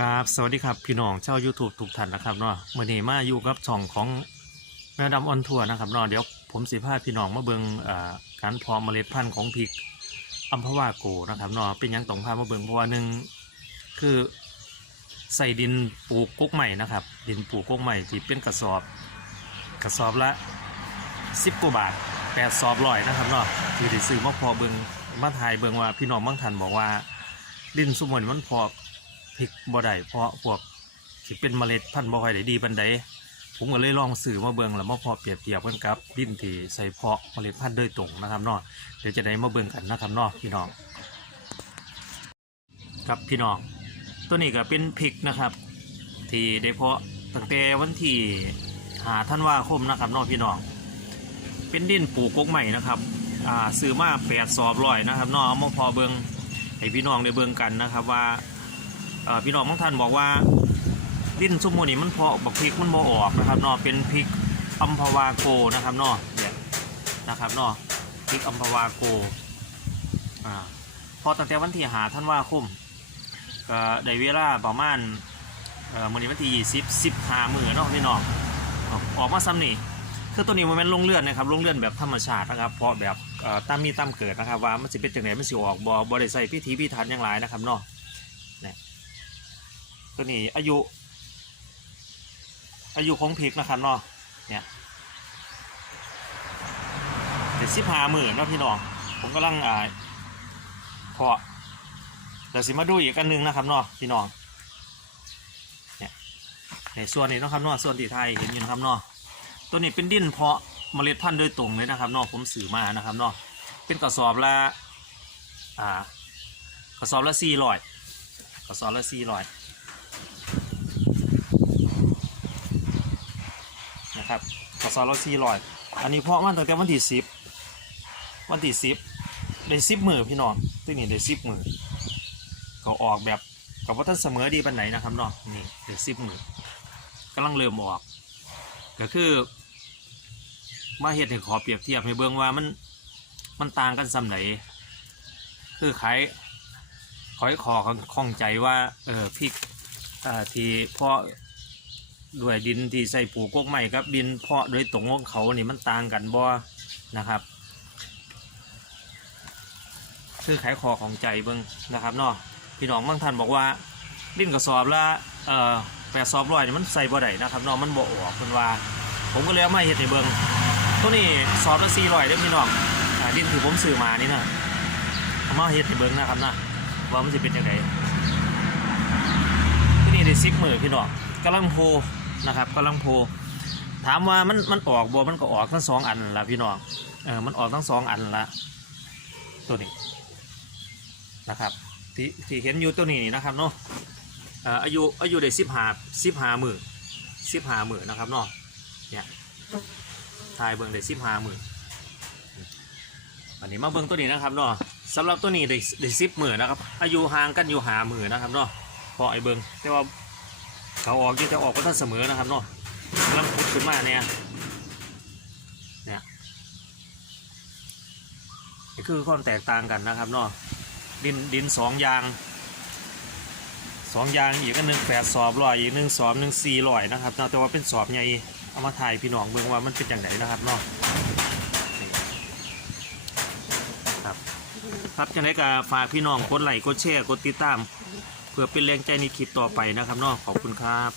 ครับ สวัสดีครับ พี่น้องเจ้า YouTube ทุกท่านนะครับเนาะมื่อนี้มาอยู่กับช่องของแม่ดำออนทัวร์นะครับเนาะเดี๋ยวผมสิพาพี่น้องมาเบิงอ่าการเพาะเมล็ดพันธุ์ของพริกอัมพวาโกนะครับเนาะเป็นยังต้องพามาเบิงเพราะว่าหนึ่งคือใส่ดินปลูกกกใหม่นะครับ ดินปลูกกกใหม่ที่เป็นกระสอบ กระสอบละสิบกว่าบาทแปดสอบร้อยนะครับเนาะที่ได้ซื้อมาพอเบิงมาถ่ายเบิงว่าพี่น้องบางท่านบอกว่าดินสมุนมันพอ พริกบ่ได้เพราะพวกที่เป็นเมล็ดพันธุ์บ่ค่อยได้ดีปานใดผมก็เลยลองสื่อมาเบิ่งแล้วมาพอเปรียบเทียบกันกับดินที่ใส่เพาะเมล็ดพันธุ์โดยตรงนะครับเนาะเดี๋ยวจะได้มาเบิ่งกันนะครับเนาะพี่น้องครับพี่น้องตัวนี้ก็เป็นพริกนะครับ ที่ได้เพาะตั้งแต่วันที่หาท่านว่าคมนะครับเนาะพี่น้อง เป็นดินปลูกกกใหม่นะครับอ่าซื้อมาแปดสอบร้อยนะครับเนาะเอามาพอเบิ่งให้พี่น้องได้เบิ่งกันนะครับว่า พี่น้องบางท่านบอกว่าดิ้นซุ่มโมนี่มันเพาะบักพริกมันโมออกนะครับเนาะเป็นพริกอัมพวาโกนะครับเนาะเนี่ยนะครับเนาะพริกอัมพวาโกอ่าพอตั้งแต่วันที่หาท่านว่าคมก็ได้เวลาประมาณเอ่อมื้อนี้วันที่สิบสิบหามือเนาะพี่น้องออกมาซ้ำนี่คือตัวนี้มันเป็นลงเลื่อนนะครับลงเลื่อนแบบธรรมชาตินะครับเพราะแบบเอ่อตามมีตามเกิดนะครับว่ามันจะเป็นจังไหนมันสิออกบ่บ่ได้ใส่พิธีพิธันอย่างไรนะครับเนาะ ตัวนี้อายุ อายุของพริกนะครับเนาะเนี่ยเจ็ดสิบห้าหมื่นนะพี่น้องผมกำลังอ่าเพาะเดี๋ยวสิมาดูอีกอันหนึงนะครับเนาะพี่น้องเนี่ยในส่วนนี้นะครับเนาะส่วนที่ไทยเห็นอยู่นะครับเนาะตัวนี้เป็นดินเพาะเมล็ดพันธุ์โดยตรงเลยนะครับเนาะผมสื่อมานะครับเนาะเป็นกระสอบละอ่ากระสอบละสี่ร้อยกระสอบละสี่ร้อย นะครับกระสอบละสี่ร้อยอันนี้เพาะมันตั้งแต่วันที่สิบวันที่สิบได้สิบมือพี่น้องตัวนี้ได้สิบมือก็ออกแบบกับว่าท่านเสมอดีปันไหนนะครับเนาะนี่ได้สิบมือกำลังเริ่มออก ก็คือ มาเห็ดให้ขอเปรียบเทียบให้เบิ่งว่ามันมันต่างกันสำไหนคือขายขอยขอข้องใจว่าเออพริกอ่าที่พาะ ด้วยดินที่ใส่ปลูกกกใหม่ครับดินเพาะโดยตรงของเขานี่มันต่างกันบ่นะครับ คือขายคอของใจเบิ้งนะครับเนาะพี่น้องบางท่านบอกว่าดินกระสอบละเอ่อแปดสอบร้อยนี่มันใส่บ่ได้นะครับเนาะมันบ่ออกเพิ่นว่า ผมก็เลยเอามาเฮ็ดให้เบิ่งตัวนี้สอบละสี่ร้อยเด้อพี่น้องอดินที่ผมซื้อมานี่นะเอามาเฮ็ดให้เบิ่งนะครับนะว่ามันจะเป็นยังไงตัวนี้ได้สิบมือพี่น้องกำลังโพ นะครับกำลังโพถามว่ามันมันออกบัวมันก็ออกทั้งสองอันละพี่น้องเออมันออกทั้งสองอันละตัวนี้นะครับที่ที่เห็นอยู่ตัวนี้นะครับเนาะเอ่อายุอายุได้สิบห้าสิบห้าหมื่นสิบห้าหมื่นนะครับเนาะเนี่ยทายเบิ้งได้สิบห้าหมื่นอันนี้มาเบิ้งตัวนี้นะครับเนาะสำหรับตัวนี้ได้ได้สิบหมื่นนะครับอายุห่างกันอยู่หาหมื่นนะครับเนาะพอไอ้เบิ้งแต่ว่า เขาออกยังจะออกก็ท่านเสมอนะครับเนาะกำลังพุดขึ้นมาเนี่ยเนี่ยนี่คือความแตกต่างกันนะครับเนาะดินดินสองยางสองยางอีกอันหนึ่งแปดสอบลอยอีกหนึ่งสอบหนึ่งสี่ลอยนะครับเนาะแต่ว่าเป็นสอบใหญ่เอามาถ่ายพี่น้องเบิ่งว่ามันเป็นอย่างไรนะครับเนาะครับครับจังไรก็ฝากพี่น้องกดไลค์กดแชร์กดติดตาม เพื่อเป็นแรงใจในคลิปต่อไปนะครับเนาะขอบคุณครับ